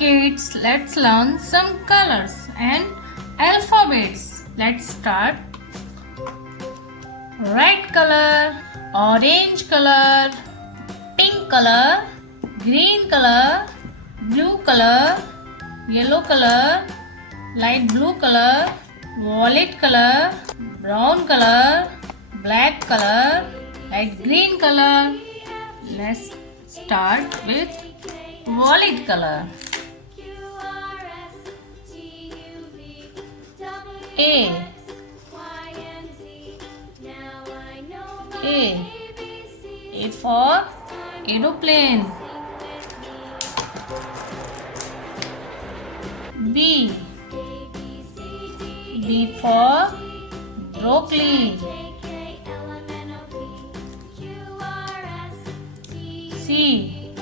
kids, let's learn some colors and alphabets. Let's start. Red color, orange color, pink color, green color, blue color, yellow color, light blue color, violet color, brown color, black color, light green color. Let's start with violet color. A for aeroplane. B for broccoli. C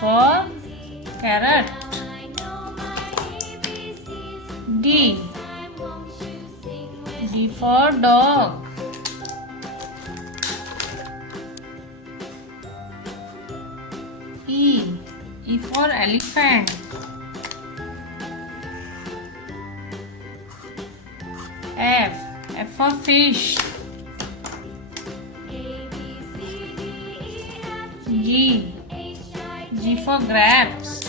for carrot. D for dog. E for elephant. F for fish. G for grapes.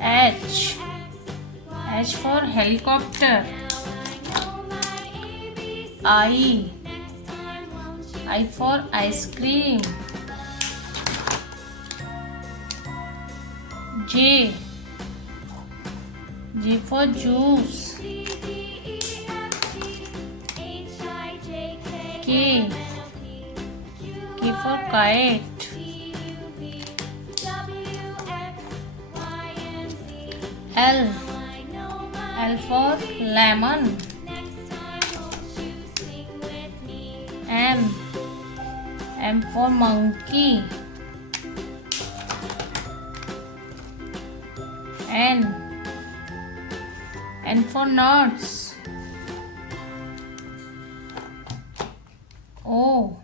H for helicopter. I for ice cream. J for juice. K for kite. L for lemon. M for monkey. N for nuts. O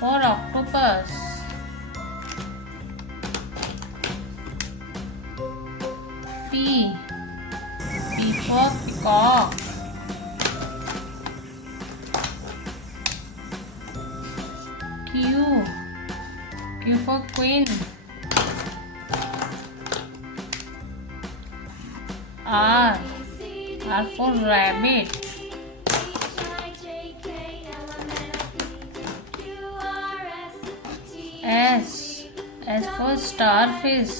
for octopus. P for peacock. Q for queen. R for rabbit. S for starfish.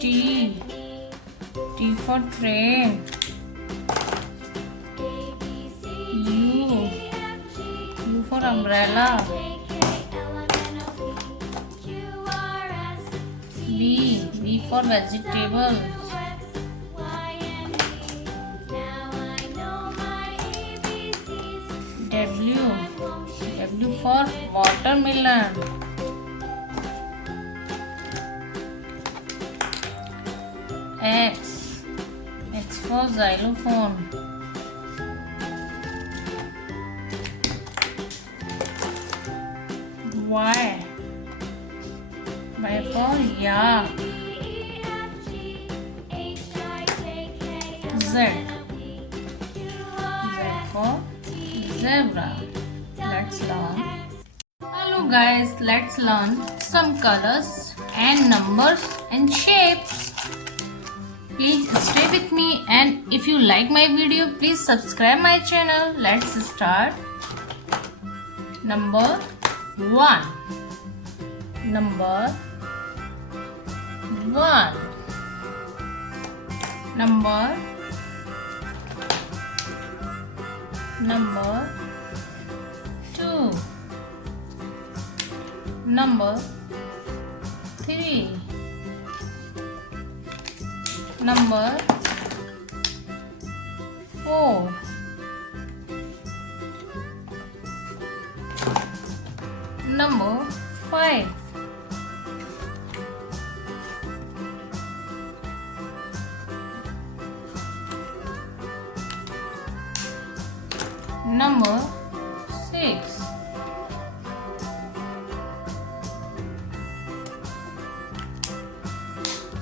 T for train. U for umbrella. V for vegetables. W for watermelon. X for xylophone. Y for yak. Z for zebra. Let's learn. Hello guys, let's learn some colors and numbers and shapes. Please stay with me, and if you like my video, please subscribe my channel. Let's start. Number 1. Number 1. Number 2. Number 3. Number 4. Number 5. Number 6.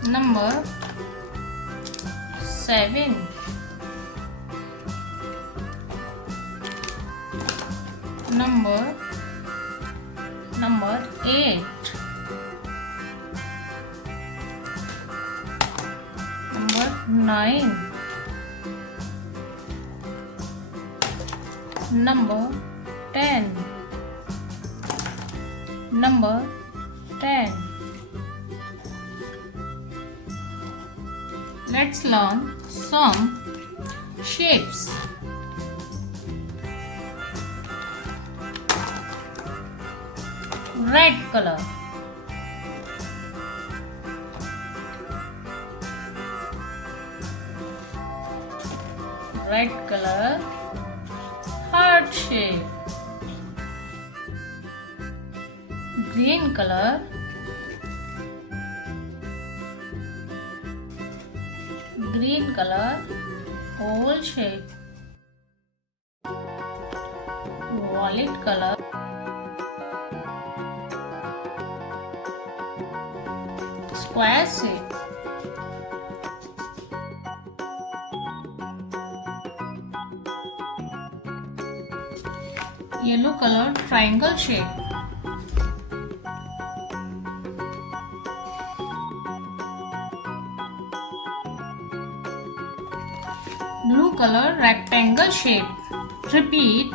Number 7. Number 8. Number 9. Number 10. Number 10. Let's learn some shapes. Red color. Red color, heart shape. Green color, green color, oval shape. Violet color, square shape. Yellow color, triangle shape. Blue color, rectangle shape. Repeat.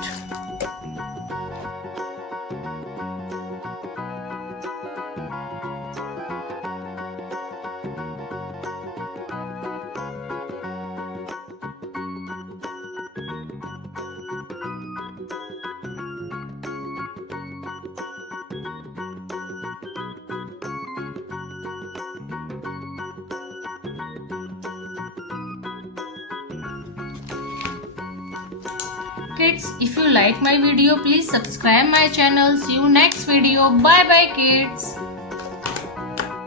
Kids, if you like my video, please subscribe my channel. See you next video. Bye bye kids.